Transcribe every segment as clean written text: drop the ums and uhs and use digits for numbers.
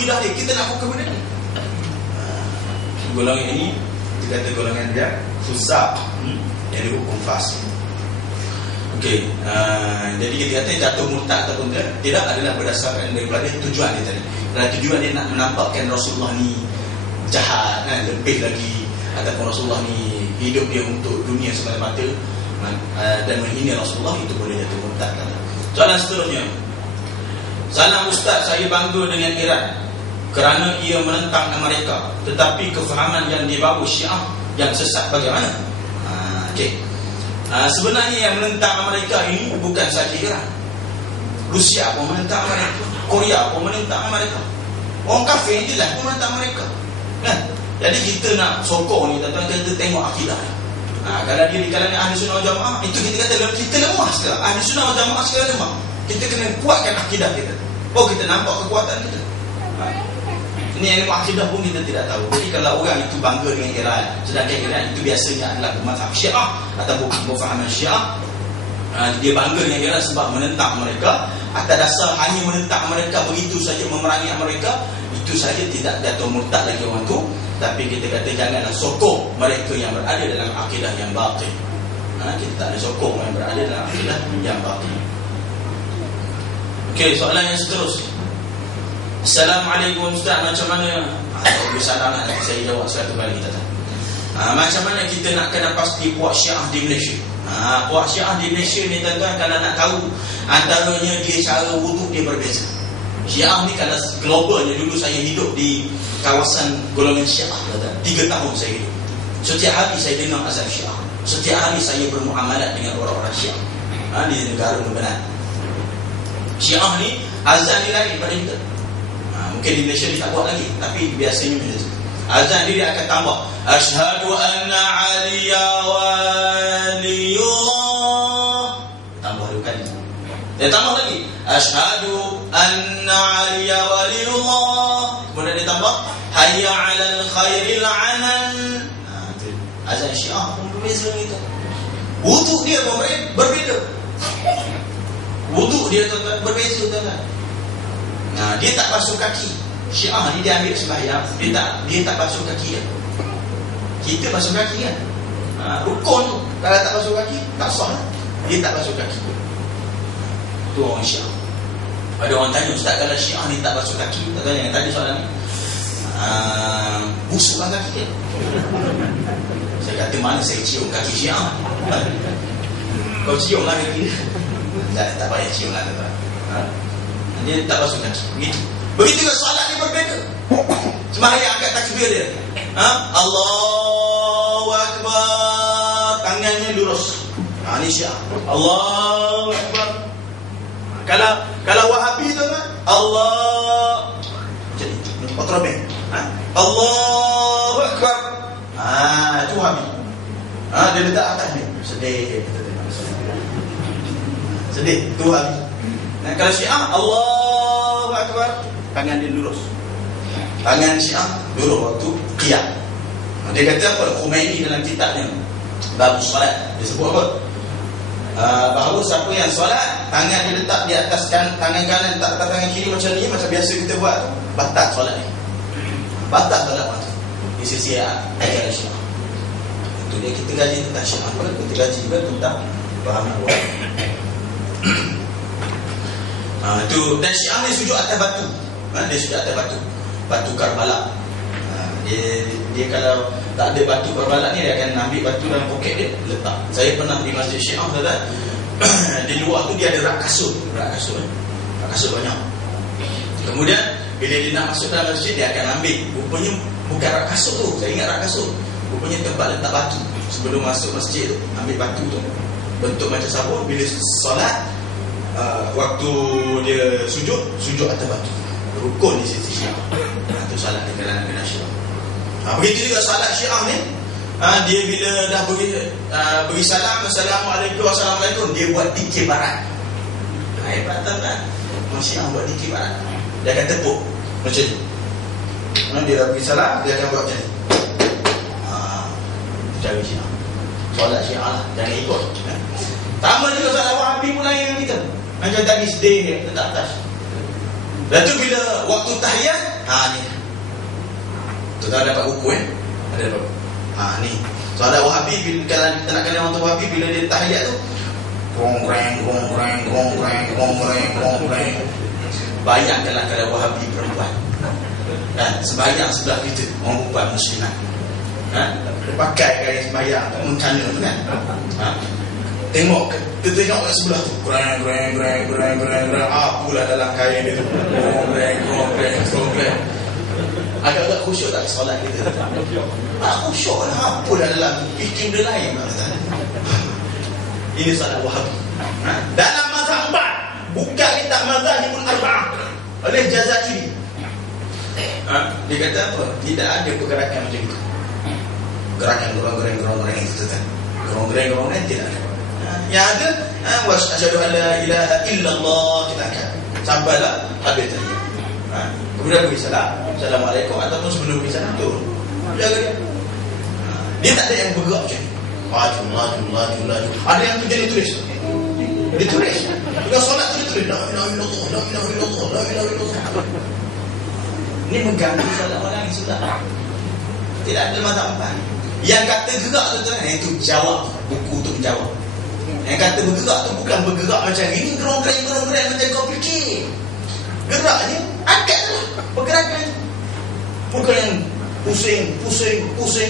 akidah dia, kita nak hukum benda ni. Golongan ini kita kata golongan dia fusaq, yang dihukum fasik. Okey, jadi kita kata jatuh murtad ataupun tidak adalah berdasarkan daripada tujuan dia tadi. Dan tujuan dia nak menampakkan Rasulullah ni jahat, lebih lagi, ataupun Rasulullah ni hidup dia untuk dunia semata-mata, dan menghina Rasulullah, itu boleh jatuh murtad. Soalan seterusnya, salam Ustaz, saya bangga dengan Iran kerana ia menentang Amerika, tetapi kefahaman yang dibawa Syiah yang sesat bagaimana? Okey. Sebenarnya yang menentang Amerika ini bukan sahaja Iran. Rusia pun menentang Amerika, Korea pun menentang Amerika, orang kafir jelas pun menentang Amerika, kan? Jadi kita nak sokong ni, tuan-tuan, kita tengok akidah. Kalau dia di kalangan ahli sunnah wal jamaah, itu kita kata kita lemah sekarang. Ahli sunnah wal jamaah sekarang lemah. Kita kena kuatkan akidah kita. Kita nampak kekuatan kita. Ini ilmu akidah pun kita tidak tahu. Jadi kalau orang itu bangga dengan Iran, sedangkan Iran itu biasanya adalah mazhab Syiah ataupun pemahaman Syiah, dia bangga dengan Iran sebab menentang mereka, atas dasar hanya menentang mereka begitu saja, memerangi mereka, itu saja tidak jatuh murtad lagi orang tu. Tapi kita kata janganlah sokong mereka yang berada dalam akidah yang batil. Kita tak ada sokong yang berada dalam akidah yang batil. Okey, soalan yang seterusnya. Assalamualaikum Ustaz, macam mana? Salam nanti saya jawab satu kali kita tahu. Macam mana kita nak kena pasti puak Syiah di Malaysia? Puak Syiah di Malaysia ni, tuan-tuan, kalau nak tahu, antaranya dia cara wuduk dia berbeza. Syiah ni kalau globalnya, dulu saya hidup di kawasan golongan Syiah, 3 tahun saya hidup. Setiap hari saya dengar azan Syiah, setiap hari saya bermuamalat dengan orang-orang Syiah di negara-negara. Syiah ni azan ni lain pada kita. Mungkin di Malaysia dia tak buat lagi, tapi biasanya macam tu. Azan dia akan tambah asyhadu anna aliya waliyullah, tambah 2 kali. Dia tambah lagi asyhadu anna aliya waliyullah, kemudian dia tambah hayya 'alal khairil 'amal. Azan Syiah pun berbeza gitu. Wuduk dia pun berbeza. Wuduk dia berbeza, tuan-tuan. Dia tak basuh kaki. Syiah ni dia ambil sembahyang, dia tak basuh kaki dia. Kita basuh kaki kan? Rukun tu, kalau tak basuh kaki tak sah lah. Dia tak basuh kaki. Tu orang Syiah. Ada orang tanya, Ustaz, kalau Syiah ni tak basuh kaki, tak tanya yang tadi soalan ni, busuklah kaki dia. Saya kata, mana saya cium kaki Syiah? Kau cium lah kaki dia. Tak payah cium lah, tuan-tuan. Dia tak basuh kaki. Begitu juga solat dia berbeza. Sembahyang angkat takbir dia, Allahu Akbar, tangannya lurus. Ini Syiah. Allahu Akbar. Kalau Wahabi tu kan, Allah jadi kontrobeng. Allahu Akbar. Itu Wahabi. Dia letak atas ni. Sedih. Sedih. Itu Wahabi. Kalau Syiah, Allahu Akbar, tangan dia lurus. Tangan Syiah lurus waktu qiyam. Dia kata apa? Khomeini dalam kitabnya Bab Solat, dia sebut apa? Bahawa siapa yang solat, tangan dia letak di atas tangan kanan, tak atas tangan kiri macam ni, macam biasa kita buat, batal solat ni. Batal solat macam di sisi ajaran Syiah. Itu dia, kita gaji tentang Syiah, kita gaji juga tentang pahaman orang. Tu, dan Syiah ni sujud atas batu. Dia sujud atas batu Karbala. Dia kalau tak ada batu Karbala ni, dia akan ambil batu dalam poket dia, letak. Saya pernah di masjid Syiah, di luar tu dia ada rak kasut banyak. Kemudian bila dia nak masuk dalam masjid, dia akan ambil, rupanya bukan rak kasut tu, saya ingat rak kasut, rupanya tempat letak batu. Sebelum masuk masjid tu, ambil batu tu, bentuk macam sabun. Bila solat, waktu dia sujud atas batu, rukun di sisi Syiah. Itu salat di kalangan Syiah. Begitu juga salat Syiah ni, dia bila dah beri salam, Assalamualaikum, Assalamualaikum, dia buat dikir barat. Hebat tak? Syiah buat dikir barat. Dia akan tepuk macam ni. Dia dah beri salam, dia akan buat macam ni. Cara Syiah. Solat Syiah lah, jangan ikut. Sama juga solat Wahabi pun lain dengan kita. Macam tadi sedih letak atas. Dan tu bila waktu tahiyat, ni. Tuan dapat buku Ada dapat. Ni. So ada Wahabi, kalau kita nak kenal orang Wahabi, bila dia tahiyat tu, gong reng. Bayangkanlah kalau Wahabi perempuan. Sembahyang sebelah kita, orang perempuan muslimat. Pakai kain sembahyang, mengkana tu kan. Tengok kat sebelah tu, greng. Apalah dalam kain dia tu. Greng. Agak-agak khusyuk tak solat kita? Khusyuk lah. Apalah dalam fikir dia lain. Ini solat Wahabi. Dalam mazhab 4, buka kitab Mazhabul Arba'ah oleh Jazairi. Dia kata apa? Tidak ada pergerakan macam itu. Gerakan gerong-gereng itu kan. Gerong-gereng tidak ada. Yang ada asyhadu an la ilaha illallah, kita akan sampailah habis tadi. Kemudian beri salam, assalamualaikum, ataupun sebelum beri salam tu jaga dia. Dia tak ada yang bergerak macam ni. Laju. Ada yang tu jadi tulis. Dia tulis. Bila solat tu dia tulis la ilaha illallah. Ini mengganggu solat orang yang sudah. Tidak ada mazhab 4. Yang kata gerak tu itu jawab, buku tu menjawab. Yang kata bergerak tu bukan bergerak macam ini, gerong-gereng macam kau fikir. Geraknya akad lah pergerakan. Bukan yang pusing.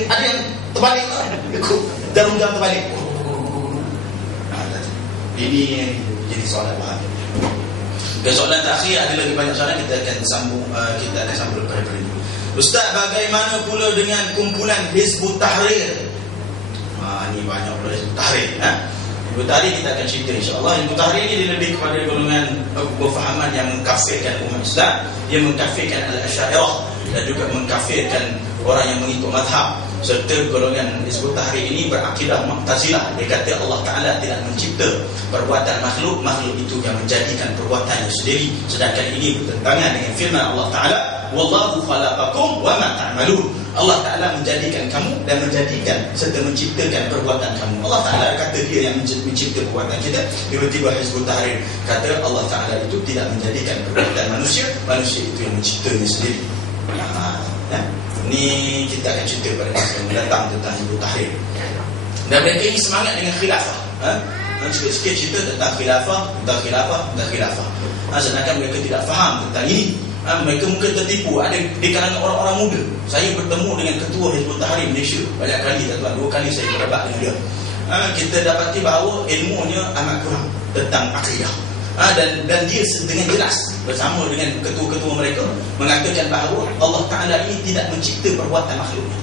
Ada yang terbalik lah. Jarum-jarum terbalik. Ini jadi soalan Wahabi. Dan soalan terakhir, ada lagi banyak soalan, kita akan sambung daripada ini. Ustaz, bagaimana pula dengan kumpulan Hizbut Tahrir? Ini banyak pula Hizbut Tahrir. Hizbut Tahrir kita akan cerita insya-Allah. Hizbut Tahrir ini lebih kepada golongan berfahaman yang mengkafirkan umat Islam. Dia mengkafirkan al-Asy'ariyah dan juga mengkafirkan orang yang mengikut mazhab. Serta golongan Hizbut Tahrir ini berakidah Mu'tazilah. Dia kata Allah Ta'ala tidak mencipta perbuatan makhluk itu yang menjadikan perbuatannya sendiri. Sedangkan ini bertentangan dengan firman Allah Ta'ala, wallahu khalaqakum wa ma ta'malun. Allah Ta'ala menjadikan kamu dan menjadikan serta menciptakan perbuatan kamu. Allah Ta'ala kata dia yang mencipta perbuatan kita. Tiba-tiba Hizbut Tahrir kata Allah Ta'ala itu tidak menjadikan perbuatan manusia itu yang menciptanya sendiri. Ini kita akan cerita pada masa yang mendatang tentang Hizbut Tahrir. Dan mereka ini semangat dengan khilafah. Sikit-sikit cerita tentang khilafah. Sedangkan mereka tidak faham tentang ini. Mereka mungkin tertipu. Ada di kalangan orang-orang muda. Saya bertemu dengan ketua Hizbut Tahrir Malaysia banyak kali, tuan-tuan. 2 kali saya berdebat dengan dia. Kita dapati bahawa ilmunya amat kurang tentang akidah. Dan dia dengan jelas bersama dengan ketua-ketua mereka mengatakan bahawa Allah Ta'ala ini tidak mencipta perbuatan makhluknya.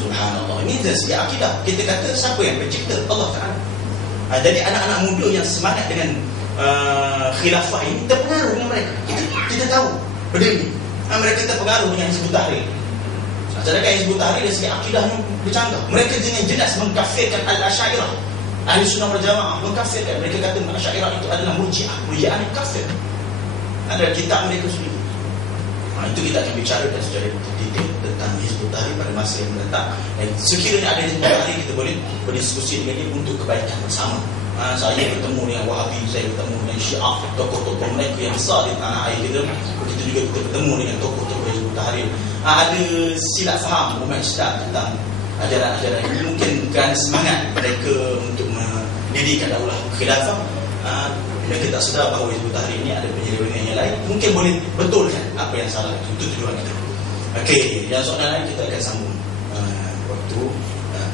Subhanallah. Ini dari segi akidah. Kita kata siapa yang mencipta? Allah Ta'ala. Jadi anak-anak muda yang semangat dengan khilafah ini terpengaruh dengan mereka. Kita tahu benda ini. Mereka terpengaruh dengan Hizbut Tahrir. Sedangkan Hizbut Tahrir dari segi akidahnya bercanggah. Mereka dengan jelas mengkafirkan al-Asy'ariyah. Ahli Sunnah wal Jamaah mengkafirkan. Mereka kata Asy'ariyah itu adalah murji'ah. Murji'ah ini kafir. Ada kitab mereka sendiri. Itu kita akan bicarakan secara detail tentang Hizbut Tahrir pada masa yang mendatang. Dan sekiranya ada Hizbut Tahrir, kita boleh berdiskusi dengan dia untuk kebaikan bersama. Saya bertemu dengan Wahabi, saya bertemu dengan Syiah, tokoh-tokoh mereka yang besar di tanah air kita. Begitu juga kita bertemu dengan tokoh-tokoh Hizbut Tahrir. Ada silap faham umat Islam tentang ajaran-ajaran ini. Mungkin kerana semangat mereka untuk mendirikan daulah khilafah, mereka tak sedar bahawa Hizbut Tahrir ini ada penyelewengan yang lain. Mungkin boleh betulkan apa yang salah itu tujuan kita. Okey, yang soalan lain kita akan sambung waktu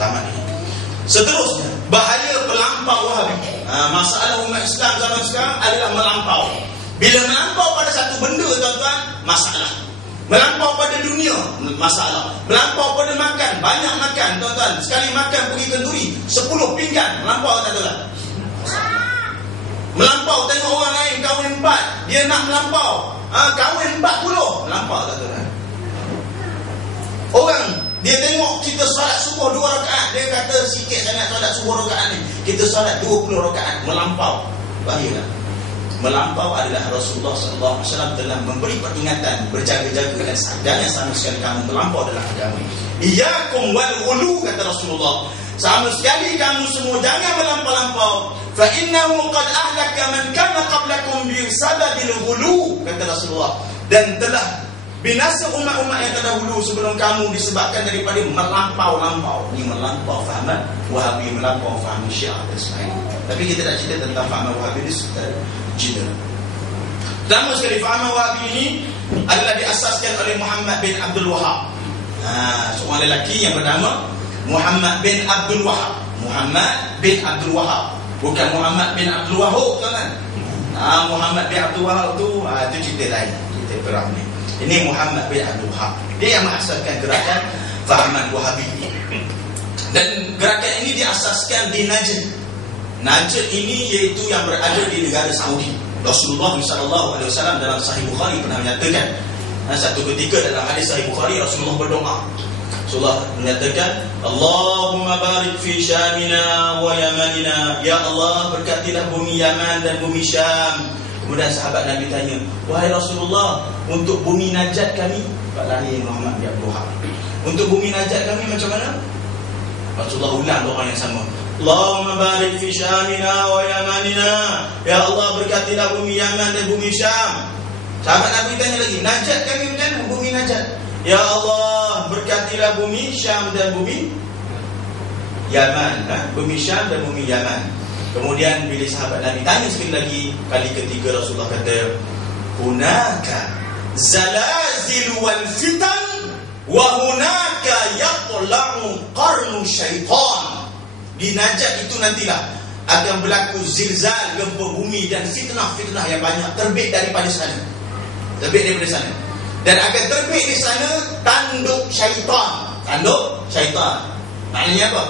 tamat ini. Seterusnya, bahaya pelampau Wahabi. Masalah umat Islam zaman sekarang adalah melampau. Bila melampau pada satu benda, tuan-tuan, masalah. Melampau pada dunia, masalah. Melampau pada makan, banyak makan, tuan-tuan. Sekali makan pergi kenduri 10 pinggan, melampau, tuan-tuan. Melampau, tengok orang lain kahwin 4, dia nak melampau. Kahwin 40, melampau, tuan-tuan. Orang dia tengok kita solat subuh 2 rakaat, dia kata sikit sangat solat subuh rakaat ni. Kita solat 20 rakaat, melampau. Bahayalah. Melampau adalah Rasulullah SAW telah memberi peringatan, berjaga-jaga dan jangan sama sekali kamu melampau dalam agama. Iyyakum wal ghulu, kata Rasulullah. Sama sekali kamu semua jangan melampau-lampau. fa innahu qad ahlaka man kana qablakum bi sababil ghulu, kata Rasulullah, dan telah binasa umat-umat yang terdahulu sebelum kamu disebabkan daripada melampau-lampau. Ini melampau fahaman Wahabi, melampau fahaman Syiah dan sebagainya. Tapi kita tak cerita tentang fahaman Wahabi ini secara general. Pertama sekali, fahaman Wahabi ini adalah diasaskan oleh Muhammad bin Abdul Wahab. Seorang lelaki yang bernama Muhammad bin Abdul Wahab. Muhammad bin Abdul Wahab, bukan Muhammad bin Abdul Wahab, kan? Muhammad bin Abdul Wahab tu cerita lain, kita perang ni. Ini Muhammad bin Abdul Wahab. Dia yang mengasaskan gerakan fahaman Wahabi. Dan gerakan ini diasaskan di Najd. Najd ini iaitu yang berada di negara Saudi. Rasulullah SAW dalam Sahih Bukhari pernah menyatakan, satu ketika dalam hadis Sahih Bukhari, Rasulullah berdoa. Rasulullah menyatakan, Allahumma barik fi Syamina wa Yamanina. Ya Allah, berkatilah bumi Yaman dan bumi Syam. Kemudian sahabat Nabi tanya, wahai Rasulullah, untuk bumi Najat kami, Pak Lahir Muhammad bin Abdul Wahab, untuk bumi Najat kami macam mana? Rasulullah ulang doa yang sama. Allahumma barik fi Syamina wa Yamanina. Ya Allah, berkatilah bumi Yaman dan bumi Syam. Sahabat Nabi tanya lagi, Najat kami macam mana? Bumi Najat. Ya Allah, berkatilah bumi Syam dan bumi Yaman. Bumi Syam dan bumi Yaman. Kemudian bila sahabat Nabi tanya sekali lagi, kali ketiga Rasulullah kata, hunaka zalazil wal fitan wa hunaka yatla'u qarnu syaitan. Di Najat itu nantilah akan berlaku zilzal, gempa bumi dan fitnah-fitnah yang banyak terbit daripada sana. Terbit daripada sana. Dan akan terbit di sana tanduk syaitan. Tanduk syaitan. Maknanya apa?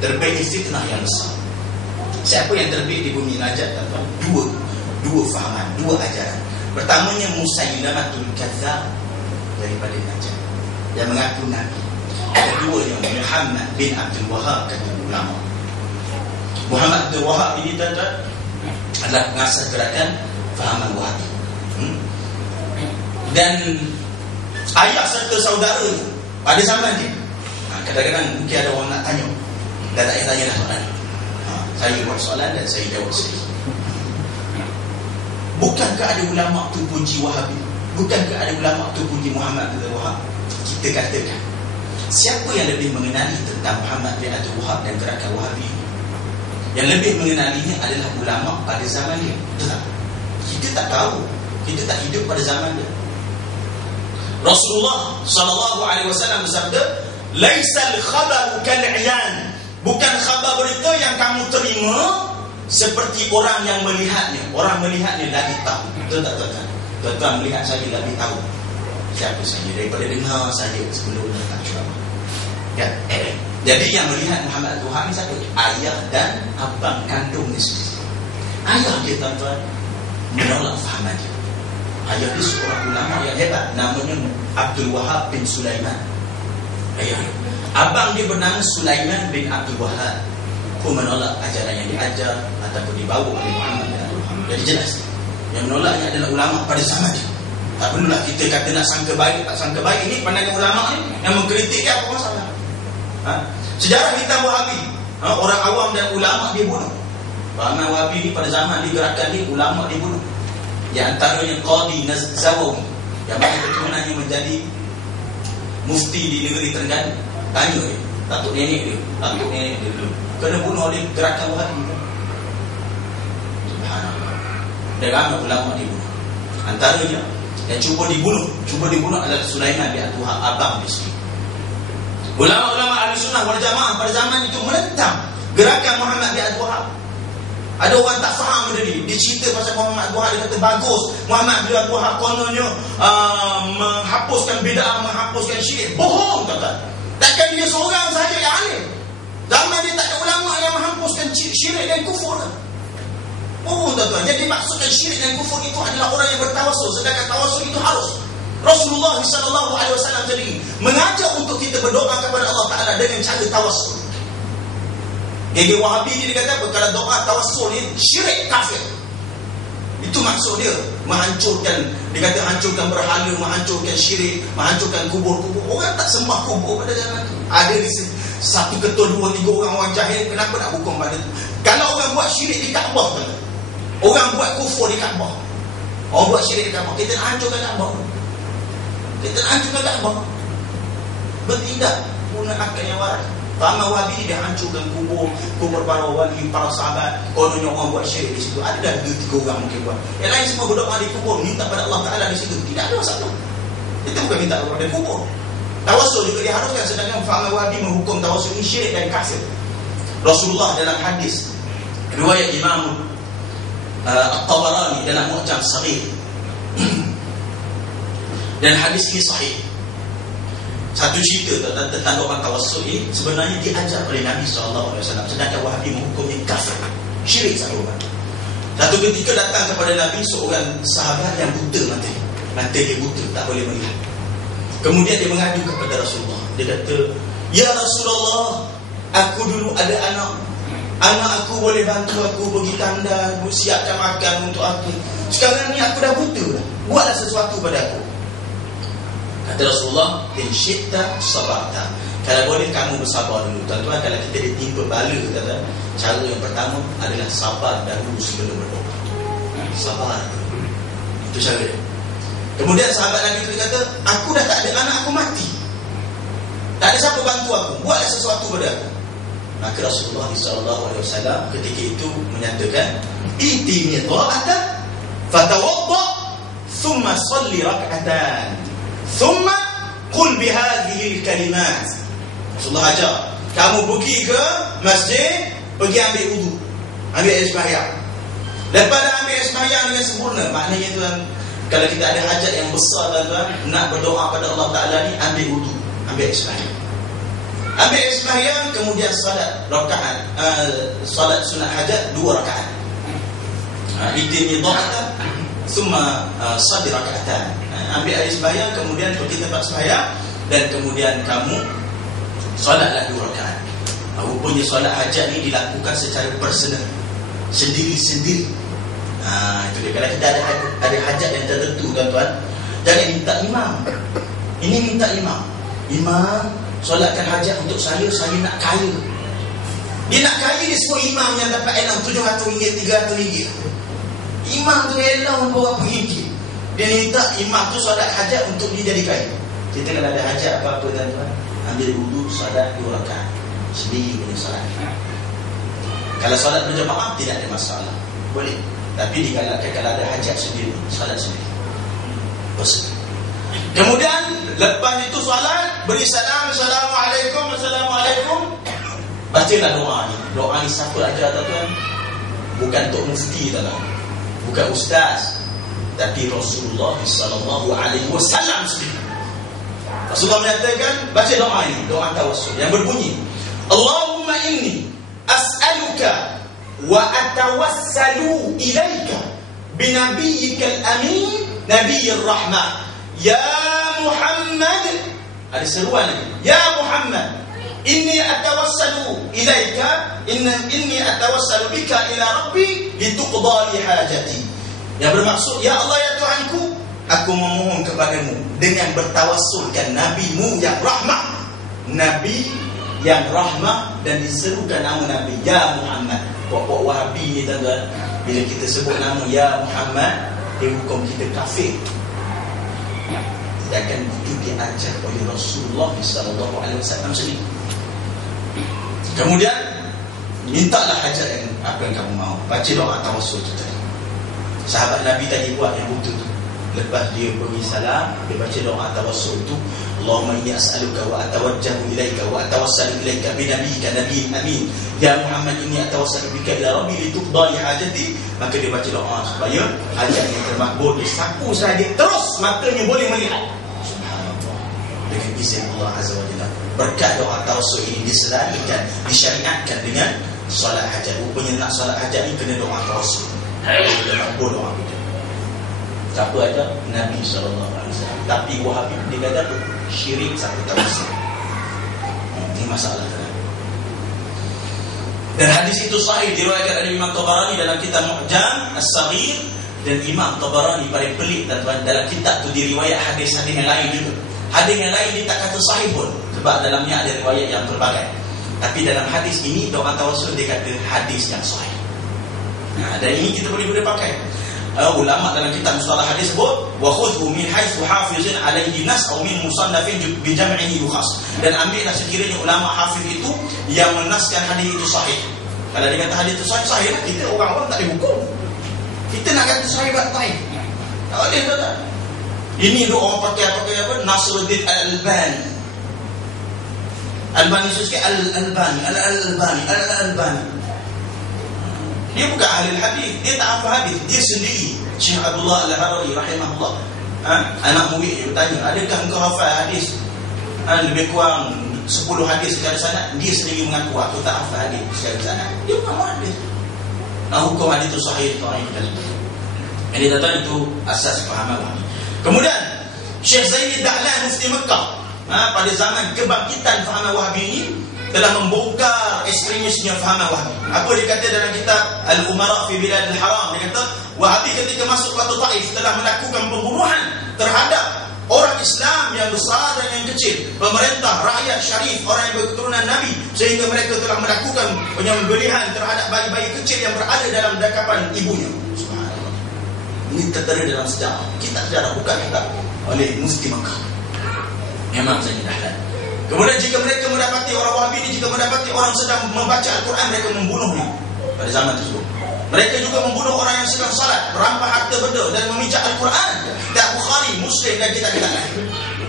Terbit fitnah yang besar. Siapa yang terbit di bumi Najat? Dua fahaman, dua ajaran. Pertamanya Musailamatul Kadzdzab daripada Najat, yang mengaku Nabi. Keduanya Muhammad bin Abdul Wahab, kata ulama. Muhammad bin Abdul Wahab ini adalah pengasas gerakan fahaman Wahabi. Dan ayah serta saudara pada zaman dia. Kadang-kadang mungkin ada orang nak tanya, dah tak payah tanya dah soalan. Saya buat soalan dan saya jawab sendiri. Bukankah ada ulama tu puji Wahabi? Bukankah ada ulama tu puji Muhammad bin Abdul Wahab? Kita katakan, siapa yang lebih mengenali tentang Muhammad bin Abdul Wahab dan gerakan Wahabi? Yang lebih mengenalinya adalah ulama pada zaman dia. Betul tak? Kita tak tahu. Kita tak hidup pada zaman dia. Rasulullah SAW bersabda, laisal khabaru kal'iyan. Bukan khabar berita yang kamu terima seperti orang yang melihatnya. Orang melihatnya lagi tahu. Betul tak tuan-tuan? Tuan-tuan melihat saja lagi tahu siapa saya daripada dengar saja sebelum datang ceramah. Ya. Jadi yang melihat Muhammad bin Abdul Wahab ni siapa? Ayah dan abang kandungnya sendiri. Ayah dia, tuan-tuan, menolak fahaman dia. Ayah dia seorang ulama yang hebat, namanya Abdul Wahab bin Sulaiman. Ayah dia. Abang dia bernama Sulaiman bin Abdul Wahab, pun menolak ajaran yang diajar ataupun dibawa oleh Muhammad bin Abdul Wahab. Jadi jelas, yang menolaknya adalah ulama pada zaman dia. Tak perlulah kita kata nak sangka baik, tak sangka baik. Ini pandangan ulama ni yang mengkritik apa masalah. Sejarah hitam Wahabi, orang awam dan ulama dia bunuh. Fahaman Wahabi ni pada zaman digerakkan dia, ulama dia bunuh. Di antaranya Qadi Zawawi, yang mana keturunannya menjadi mufti di negeri Terengganu. Tanya dia, datuk nenek dia dulu kena bunuh oleh gerakan Wahabi. Subhanallah. Dan ramai ulama dibunuh. Antaranya yang cuba dibunuh adalah Sulaiman bin Abdul Wahab, abang dia sendiri. Ulama-ulama Ahli Sunnah wal Jamaah pada zaman itu menentang gerakan Muhammad bin Abdul Wahab. Ada orang tak faham benda ni. Dia cerita pasal Muhammad bin Abdul Wahab, dia kata bagus Muhammad bin Abdul Wahab kononnya menghapuskan bid'ah, menghapuskan syirik. Bohong, tuan-tuan. Takkan dia seorang saja yang alim. Zaman dia tak ada ulama yang menghapuskan syirik dan kufur. Oh, tuan-tuan. Jadi maksudkan syirik dan kufur itu adalah orang yang bertawassul. Sedangkan tawassul itu harus. Rasulullah SAW sendiri mengajar untuk kita berdoa kepada Allah Ta'ala dengan cara tawassul. Jadi Wahabi dia kata apa? Kalau doa tawassul ni syirik, kafir. Itu maksud dia. Menghancurkan, dia kata hancurkan berhala, menghancurkan syirik, menghancurkan kubur-kubur. Orang tak sembah kubur pada zaman tu. Ada di satu ketul, dua, tiga orang jahil. Kenapa nak hukum pada tu? Kalau orang buat syirik di Kaabah, orang buat kufur di Kaabah, orang buat syirik di Kaabah, kita nak hancurkan Kaabah. Kita nak hancurkan Kaabah. Bertindak guna akal yang waras. Faham Wahabi dia hancurkan kubur para wali, para sahabat. Kononnya orang buat syirik di situ. Ada dah 2-3 orang mungkin buat. Yang lain semua berdoa di kubur, minta pada Allah Ta'ala di situ. Tidak ada masalah. Itu bukan minta kepada kubur. Tawassul juga diharuskan, sedangkan faham Wahabi menghukum tawassul ini syirik dan kafir. Rasulullah dalam hadis riwayat Imam At-Tabarani dalam Mu'jam Saghir dan hadis ini sahih. Satu cerita tentang orang tawassul ini sebenarnya diajar oleh Nabi SAW, sedangkan Wahabi menghukumnya kafir, syirik satu orang. Satu ketika datang kepada Nabi seorang sahabat yang buta mata dia buta, tak boleh melihat. Kemudian dia mengadu kepada Rasulullah. Dia kata, "Ya Rasulullah, aku dulu ada anak aku boleh bantu aku pergi tanda, siapkan makan untuk aku. Sekarang ni aku dah buta, buatlah sesuatu pada aku." Kata Rasulullah, "In syi'ta sabarta." Kalau boleh kamu bersabar dulu. Tuan-tuan, kalau kita ditimpa bala, cara yang pertama adalah sabar dahulu sebelum berdoa. Sabar. Itu cara dia. Kemudian sahabat Nabi itu kata, "Aku dah tak ada anak, aku mati. Tak ada siapa bantu aku. Buatlah sesuatu pada aku." Maka Rasulullah SAW ketika itu menyatakan, "Iti midha'atan fatawadda thumma salli rak'atan thumma qul bihadhihi al-kalimat." Rasulullah ajar, kamu pergi ke masjid, pergi ambil wudu, ambil air sembahyang. Lepas dah ambil air sembahyang dengan sempurna, maknanya tuan, kalau kita ada hajat yang besar tuan-tuan, nak berdoa pada Allah Ta'ala ni, ambil wudu, ambil air sembahyang. Ambil air sembahyang, kemudian salat rakaat, salat sunat hajat 2 rakaat. Itim midha'atan summa salli raka'atan. Ambil air sembahyang, kemudian pergi tempat sembahyang, dan kemudian kamu salatlah 2 rakaat. Rupanya solat hajat ni dilakukan secara personal, sendiri-sendiri. Itu dia. Kalau kita ada hajat yang tertentu tuan-tuan, jangan minta imam. Ini minta imam. Imam, solatkan hajat untuk saya nak kaya. Dia nak kaya, dia suruh imam yang dapat elang RM700, RM300. Imam tu elang berapa ringgit. Dia minta imam tu solat hajat untuk dia jadi kaya. Kita kalau ada hajat apa-apa tuan-tuan, ambil wudu, solat 2 rakaat, sendiri punya solat. Kalau solat berjemaah tidak ada masalah, boleh. Tapi digalakkan kalau ada hajat sendiri, solat sendiri. Kemudian lepas itu solat, beri salam, Assalamualaikum, Assalamualaikum. Bacalah doa ni. Doa ni siapa ajar tuan-tuan? Bukan Tok Mufti tuan-tuan, bukan ustaz, tapi Rasulullah SAW sendiri. Rasulullah menyatakan, baca doa ini, doa tawassul yang berbunyi, Allahumma inni as'aluka wa atawassalu ilaika binabiyyikal amin nabiyyir rahmah ya Muhammad. Ada seruan lagi, ya Muhammad, inni atawassalu ilaika, inni atawassalu bika ila rabbi lituqda li hajati. Yang bermaksud, ya Allah, ya Tuhanku, aku memohon kepadamu dengan bertawassulkan nabimu yang rahmah, nabi yang rahmah, dan diserukan nama Nabi ya Muhammad. Pokok Wahabi ni tuan-tuan, bila kita sebut nama ya Muhammad, dia hukum kita kafir. Sedangkan itu diajar oleh Rasulullah SAW sendiri. Kemudian mintalah hajat yang apa yang kamu mahu. Baca doa tawassul tu tadi. Sahabat Nabi tadi buat yang betul tu. Lepas dia beri salam, dia baca doa tawassul tu, Allahumma inni as'aluka wa atawajjahu ilaika wa atawassalu ilaika binabiyyika nabiyyin amin ya Muhammad, inni atawassalu bika ila rabbi lituqda li hajati. Maka dia baca doa supaya hajat yang termakbul, dia sapu saja terus matanya boleh melihat. Subhanallah. Dengan izin Allah Azza wa Jalla, berkat doa tawassul ini diselarikan, disyariatkan dengan solat hajat. Rupanya nak solat hajat ni kena doa tawassul. Dia makbul doa kita. Siapa ada? Nabi SAW. Tapi Wahabi dia kata tu syirik satu tawassul. Ini masalah. Dan hadis itu sahih, diriwayatkan oleh Imam Tabarani dalam kitab Mu'jam As-Saghir, dan Imam Tabarani paling pelik tuan-tuan, dalam kitab tu diriwayat hadis-hadis yang lain juga. Hadis yang lain dia tak kata sahih pun, sebab dalamnya ada riwayat yang berbagai. Tapi dalam hadis ini doa tawassul dia kata hadis yang sahih. Dan ini kita boleh pakai. Ulama dalam kitab mustalah hadis sebut wa khudhu min haitsu hafizun alaihi nas aw min musannafin bi jam'ihi yukhas. Dan ambillah sekiranya ulama hafiz itu yang menaskan hadis itu sahih. Kalau dia kata hadis itu sahih lah, kita orang-orang tak dihukum. Kita nak kata sahih tak sahih. Tak boleh tak? Ini tu orang pakai apa? Nasruddin Al-Albani. Albani sekali Al-Albani. Dia bukan ahli hadis, dia tak hafal hadis, dia sendiri. Syekh Abdullah Al-Harari rahimahullah. Anak murid dia bertanya, adakah engkau hafal hadis? Lebih kurang 10 hadis secara sanad. Dia sendiri mengaku aku tak hafal hadis secara sanad. Dia bukan hadis. Hukum hadis itu sahih atau dhaif. Ini tentang itu asas pemahaman. Kemudian Syekh Zaid Dahlan Mufti Mekah pada zaman kebangkitan fahaman Wahabi ini telah membongkar ekstremisnya fahaman Wahabi. Apa dia kata dalam kitab Al-Umara fi Bilad Al-Haram? Dia kata Wahabi ketika masuk kota Taif telah melakukan pembunuhan terhadap orang Islam yang besar dan yang kecil, pemerintah, rakyat syarif, orang yang berketurunan Nabi, sehingga mereka telah melakukan penyembelihan terhadap bayi-bayi kecil yang berada dalam dakapan ibunya. Subhanallah. Ini tertera dalam sejarah. Kitab sejarah bukan kitab oleh Mufti Mekah. Memang saya Dahlan. Kemudian jika mereka mendapati orang Wahabi ini, jika mendapati orang sedang membaca Al-Quran, mereka membunuhnya pada zaman tersebut. Mereka juga membunuh orang yang sedang salat, merampas harta benda dan memijak Al-Quran. Dan Bukhari, Muslim dan kitab-kitab lain.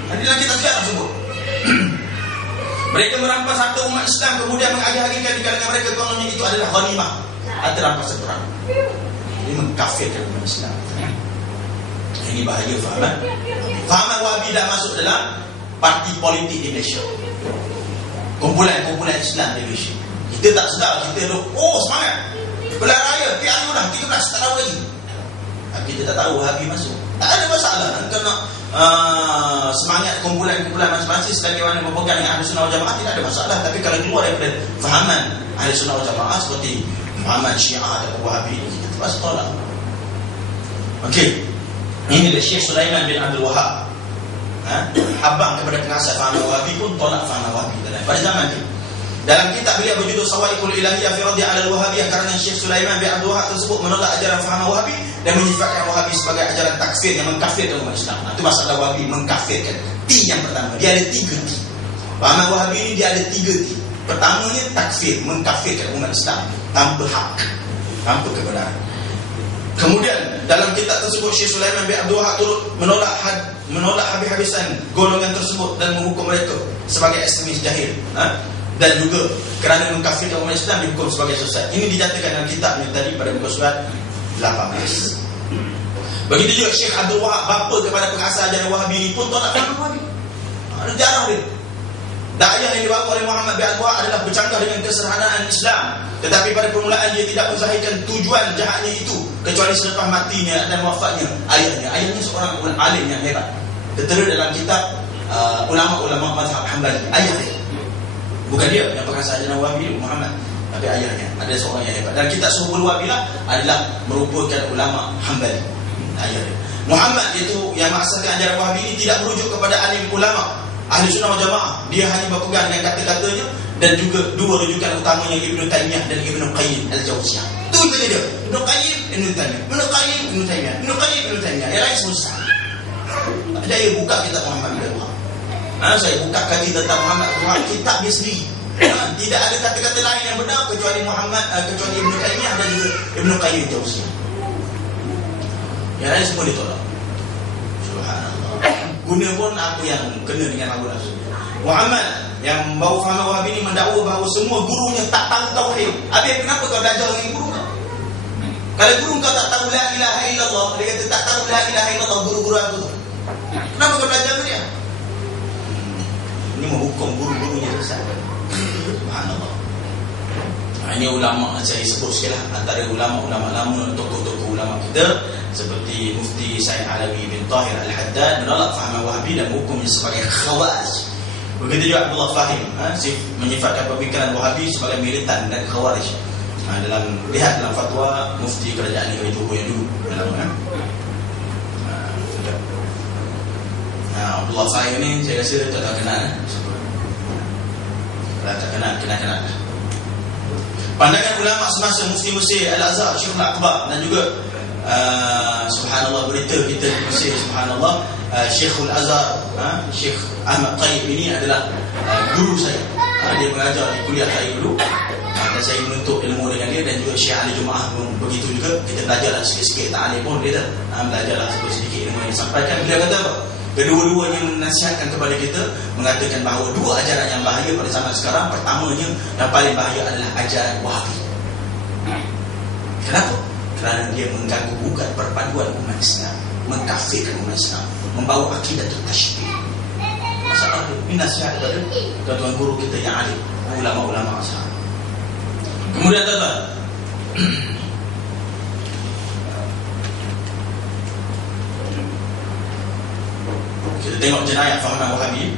Dalam kitab sejarah tersebut. Mereka merampas harta umat Islam, kemudian mengagih-agihkan di kalangan mereka kononnya itu adalah ghanimah, harta rampasan perang. Ini mengkafirkan umat Islam. Ini bahaya fahaman. Fahaman Wahabi dah masuk dalam parti politik di Malaysia, kumpulan-kumpulan Islam di Malaysia. Kita tak sedar, kita dah semangat Bulan Raya, piala dah 13 tak tahu lagi. Kita tak tahu Wahabi masuk. Tak ada masalah kena semangat kumpulan-kumpulan masing-masing selagi mana berpegang dengan Ahli Sunnah wal Jamaah, tidak ada masalah. Tapi kalau keluar daripada fahaman Ahli Sunnah wal Jamaah seperti fahaman Syiah atau Wahabi, kita terpaksa tolak. Okey, ini adalah Syekh Sulaiman bin Abdul Wahab, abang kepada pengasas fahaman Wahabi pun tolak fahaman Wahabi pada zaman itu. Dalam kitab beliau berjudul Sawa'iqul Ilahiyah fi Raddi 'ala al-Wahabiyyah, kerana Syekh Sulaiman bin Abdul Wahab tersebut menolak ajaran fahaman Wahabi dan menyifatkan Wahabi sebagai ajaran takfir yang mengkafirkan umat Islam. Itu masalah Wahabi mengkafirkan. T yang pertama, dia ada 3 T. Fahaman Wahabi ini dia ada 3 T. Pertamanya takfir, mengkafirkan umat Islam tanpa hak, tanpa kebenaran. Kemudian dalam kitab tersebut Syekh Sulaiman bin Abdul Wahab turut menolak habis-habisan golongan tersebut dan menghukum mereka sebagai ekstremis jahil. Dan juga kerana mengkafirkan umat Islam dihukum sebagai sesat. Ini dinyatakan dalam kitab ini tadi pada muka surat 18. Begitu juga Syekh Abdul Wahab, bapa kepada pengasas ajaran Wahabi ini pun tolak fahaman Wahabi. Ada jarah dia. Dakwah yang dibawa oleh Muhammad bin Abdul Wahab adalah bercanggah dengan kesederhanaan Islam, tetapi pada permulaan dia tidak menzahirkan tujuan jahatnya itu kecuali selepas matinya dan wafatnya ayahnya. Ayahnya seorang alim yang hebat. Tertera dalam kitab ulama-ulama mazhab Hambali. Ayah dia, bukan dia yang pengasas ajaran Wahabi Muhammad, tapi ayahnya ada seorang yang hebat. Dan kitab Suhbul Wahabilah adalah merupakan ulama Hambali. Ayah dia Muhammad itu yang mengasaskan ajaran Wahabi ini tidak merujuk kepada alim ulama Ahli Sunnah wal Jamaah. Dia hanya berpegang dengan kata-katanya dan juga 2 rujukan utamanya, Ibnu Taimiyah dan Ibnu Qayyim Al-Jauziyah. Itu saja dia. Ibnu Qayyim, Ibnu Taimiyah, Ibnu Qayyim, Ibnu Taimiyah, Ibnu Qayyim, Ibnu Taimiyah. Yang lain susah. Saya buka kitab Muhammad bin Abdul Wahab. Saya buka kaji tentang Muhammad bin Abdul Wahab, kitab dia sendiri. Tidak ada kata-kata lain yang benar kecuali kecuali Ibnu Taimiyah dan juga Ibnu Qayyim Al-Jauziyah. Yang lain semua ditolak. Subhanallah. Guna pun aku yang kena dengan Abu Rasul Muhammad yang bawa fahaman Wahabi ini mendakwa bahawa semua gurunya tak tahu tauhid. Habis kenapa kau belajar dengan guru kau? Kalau guru kau tak tahu la ilaha illallah, dia kata tak tahu la ilaha illallah guru-guru aku tu, kenapa kau belajar dengan dia? Ini menghukum guru-gurunya sesat. Subhanallah. Hanya ulama saya sebut sekali lah, antara ulama-ulama lama, tokoh-tokoh ulama kita seperti Mufti Said Alawi bin Tahir Al-Haddad menolak fahaman Wahabi dan menghukumnya sebagai khawarij. Begitu juga Abdullah Fahim menyifatkan pemikiran Wahabi sebagai militan dan khawarij. Lihat dalam fatwa Mufti Kerajaan Negeri Johor yang dulu dalam Abdullah Fahim ni saya rasa tak kenal. tak kena. Pandangan ulama semasa Mufti Mesir Al-Azhar Syekh Al-Akbar, dan juga subhanallah berita kita di Mesir, subhanallah, Syekh Al-Azhar Syekh Ahmad Tayyib ini adalah guru saya. Dia mengajar di kuliah saya dulu, dan saya menuntut ilmu dengan dia, dan juga Syekh Ali Jumaah pun begitu juga. Kita belajarlah sikit-sikit ta'alim pun dia belajarlah sedikit ilmu yang disampaikan. Beliau kata apa? Kedua-duanya menasihatkan kepada kita, mengatakan bahawa dua ajaran yang bahaya pada zaman sekarang. Pertamanya, yang paling bahaya adalah ajaran Wahabi. Kenapa? Kerana dia mengganggu gugat perpaduan umat Islam, mengkafirkan umat Islam, membawa akidah tasybih. Masalah ini nasihat kepada tuan-tuan guru kita yang alim, ulama-ulama ashab. Kemudian tuan-tuan, kita tengok jenayah fahaman Wahabi.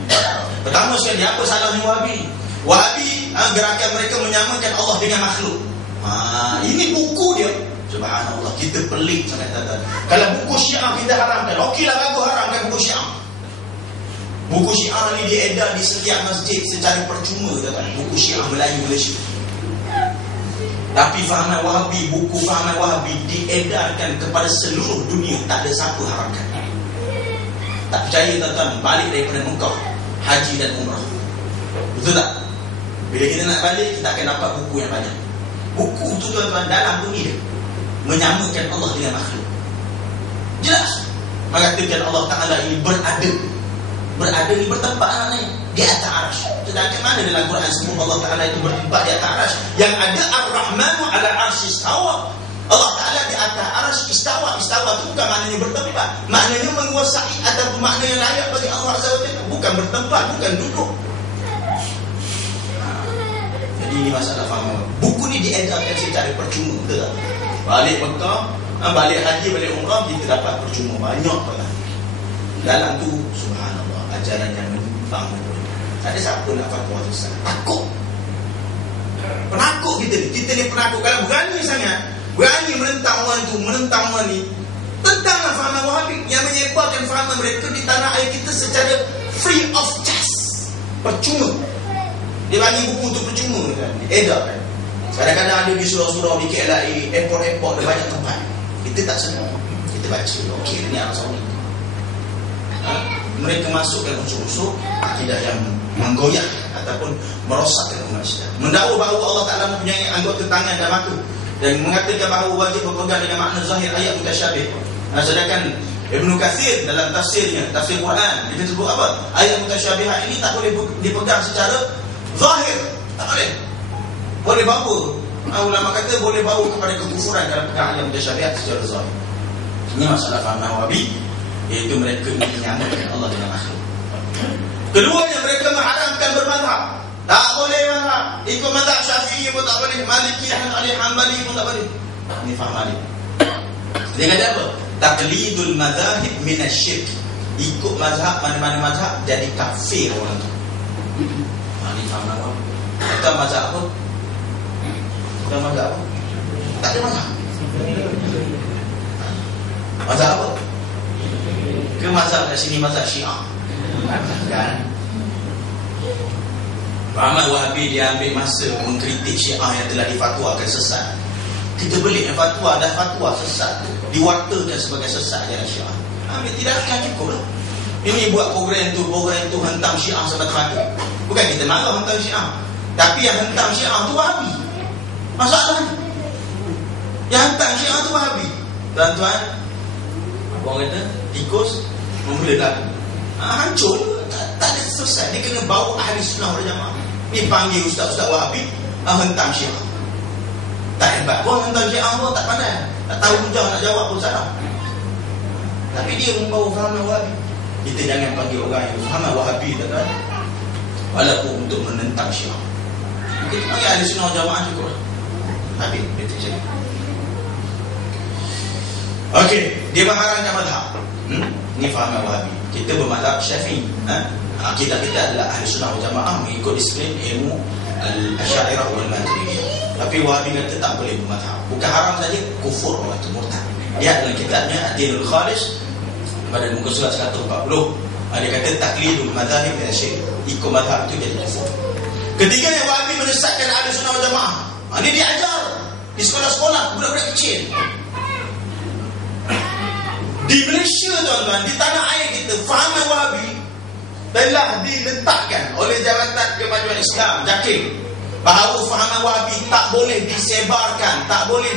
Pertama sekali, apa salahnya Wahabi? Wahabi, gerakan mereka menyamakan Allah dengan makhluk. Ini buku dia. Subhanallah, kita pelik sangat tuan-tuan. Kalau buku Syiah kita haramkan, okeylah, bagus, haramkan buku Syiah. Buku Syiah ni diedar di setiap masjid secara percuma tuan-tuan. Buku Syiah Melayu Malaysia. Tapi fahaman Wahabi, buku fahaman Wahabi diedarkan kepada seluruh dunia, tak ada siapa haramkan. Tak percaya tuan-tuan, balik daripada Mekah, haji dan umrah, betul tak? Bila kita nak balik, kita akan dapat buku yang banyak. Buku tu tuan-tuan, dalam bunyi dia menyamakan Allah dengan makhluk. Jelas mengatakan Allah Ta'ala ini berada ni bertempat lain di atas arasy. Sedangkan mana dalam Quran sebut Allah Ta'ala itu bertempat di atas arasy? Yang ada Ar-Rahmanu ala arsy istawa. Allah Ta'ala di atas arasy istawa. Istawa itu bukan maknanya bertempat, maknanya menguasai, ataupun makna yang layak bagi Allah Azza wa Jalla. Bukan bertempat, bukan duduk. Jadi ini masalah faham. Buku ni diedarkan secara percuma, betul tak? Balik Mekah, balik haji, balik umrah, kita dapat percuma banyak pula. Dalam tu subhanallah, ajaran yang menyimpang. Tak ada siapa nak fatwa tu. Takut. Penakut kita ni penakut. Kalau berani sangat, berani menentang orang tu, menentang orang ni, tentanglah fahaman Wahabi yang menyebarkan fahaman mereka di tanah air kita secara free of charge, percuma. Dia bagi buku tu percuma kan, diedar kan. Kadang-kadang ada di surau-surau di KLIA, airport-airport, ada banyak tempat. Kita tak senang, kita baca, okey, ini Arab Saudi. Mereka masukkan unsur-unsur akidah yang menggoyah ataupun merosakkan umat Islam. Mendakwa bahawa Allah Ta'ala mempunyai anggota tangan dan mata, dan mengatakan bahawa wajib berpegang dengan makna zahir ayat mutasyabih. Sedangkan Ibnu Katsir dalam tafsirnya, tafsir Quran, dia sebut apa? Ayat mutasyabihat ini tak boleh dipegang secara zahir, tak boleh. Boleh bawa, ulama kata boleh bawa kepada kekufuran kalau pegang ayat mutasyabihat secara zahir. Ini masalah fahaman Wahabi, iaitu mereka ingin menyamakan Allah dengan makhluk. Keduanya, mereka mengharamkan bermazhab. Tak boleh mazhab. Ikut mazhab Syafi'i pun tak boleh, Maliki, Hanbali pun tak boleh. Ini faham Malik. Dia kata apa? Taqlidul mazahib minasyirk. Ikut mazhab, mana-mana mazhab jadi kafir orang tu. Ini faham apa? Kata mazhab apa? Kata mazhab apa? Tak ada mazhab. Mazhab apa? Ke mazhab kat sini mazhab Syiah kan? Fahaman Wahabi dia ambil masa mengkritik Syiah yang telah difatwakan sesat. Kita belik yang fatwa, dah fatwa sesat, diwartakan sebagai sesat jalan Syiah. Ambil tidakkan cukup lah. Ini buat program tu hentam Syiah semata-mata. Bukan kita marah hentam Syiah, tapi yang hentam Syiah tu Wahabi. Masalahnya yang hentam Syiah tu Wahabi. Tuan-tuan, orang kata tikus memula lagu, hancur, tak ada selesai. Dia kena bawa ahli sunnah wal jamaah. Ni panggil ustaz-ustaz Wahabi, hentam Syiah. Tak hebat pun hentam Syiah pun, tak pandai, tak tahu hujah nak jawab pun salah. Tapi dia membawa fahaman Wahabi. Kita jangan panggil orang yang fahaman Wahabi, tuan-tuan, walaupun untuk menentang Syiah. Kita panggil ahli sunnah wal jamaah cukup. Habis, betul saja. Okey, dia mengharamkan mazhab. Ini fahaman Wahabi. Kita bermazhab Syafi'i. Akidah kita adalah ahli sunnah wal jamaah mengikut disiplin ilmu al-Asy'ariyah wal Maturidiyah. Tapi Wahabi kata tak boleh bermazhab. Bukan haram saja, kufur orang itu, murtad. Dia dalam kitabnya Ad-Dinul Khalis pada muka surat 140, dia kata taklidul mazahib minasyirk. Ikut mazhab itu jadi kufur. Ketiganya, Wahabi menyesatkan Ahli Sunnah wal Jamaah. Ini diajar di sekolah-sekolah budak-budak kecil. Di Malaysia, tuan-tuan, di tanah air kita, fahaman Wahabi telah diletakkan oleh Jabatan Kemajuan Islam, JAKIM, bahawa fahaman Wahabi tak boleh disebarkan, tak boleh